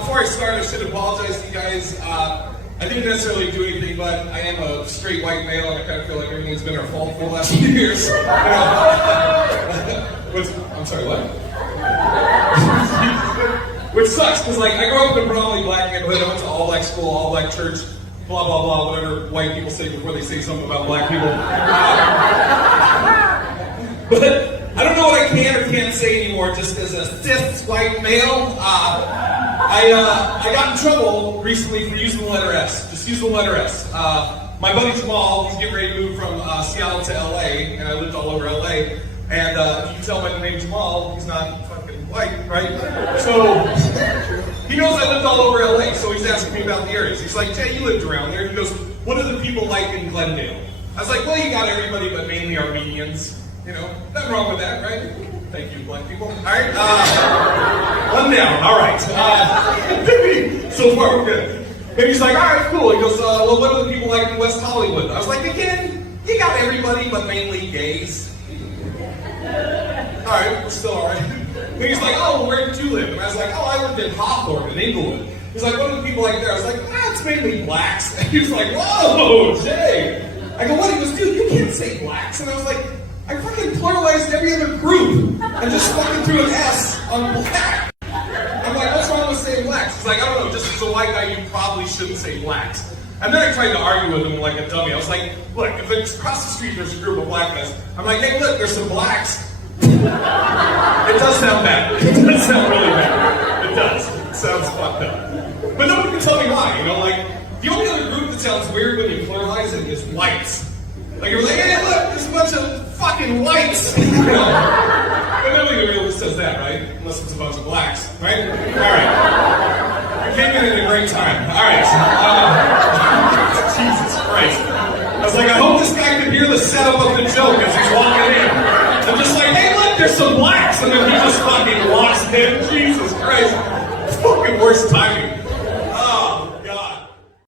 Before I start, I should apologize to you guys. I didn't necessarily do anything, but I am a straight white male, and I kind of feel like everything's been our fault for the last few years. I'm sorry, what? Which sucks, because like I grew up in a predominantly black neighborhood. I went to all black school, all black church, blah blah blah, whatever white people say before they say something about black people. But I don't know what I can or can't say anymore, just as a cis white male. I got in trouble recently for using the letter S. Just use the letter S. My buddy Jamal, he's getting ready to move from Seattle to LA, and I lived all over LA. And if you can tell by the name Jamal, he's not fucking white, right? So he knows I lived all over LA, so he's asking me about the areas. He's like, Jay, you lived around there. He goes, what do the people like in Glendale? I was like, well, you got everybody, but mainly Armenians. You know, nothing wrong with that, right? Thank you, black people. All right, one down. All right. So far, we're good. And he's like, all right, cool. He goes, well, what do the people like in West Hollywood? I was like, again, you got everybody, but mainly gays. All right, we're still all right. And he's like, oh, well, where did you live? And I was like, oh, I lived in Hawthorne in Englewood. He's like, what do the people like there? I was like, it's mainly blacks. And he was like, whoa, Jay. I go, what? He goes, dude, you can't say blacks. And I was like, I fucking pluralized every other group and just fucking threw an S on black. I'm like, what's wrong with saying blacks? He's like, I don't know, just as a white guy, you probably shouldn't say blacks. And then I tried to argue with him like a dummy. I was like, look, if it's across the street there's a group of black guys, I'm like, hey, look, there's some blacks. It does sound bad. It does sound really bad. It does. It sounds fucked up. But nobody can tell me why, you know, like, the only other group that sounds weird when you pluralize it is whites. Like, you're like, hey, look, there's a bunch of fucking whites. You know? But nobody really says that, right? Unless it's a bunch of blacks, right? All right. I came in at a great time. All right. Jesus Christ. I was like, I hope this guy can hear the setup of the joke as he's walking in. I'm just like, hey, look, there's some blacks. And then he just fucking walks in. Jesus Christ. Fucking worst timing.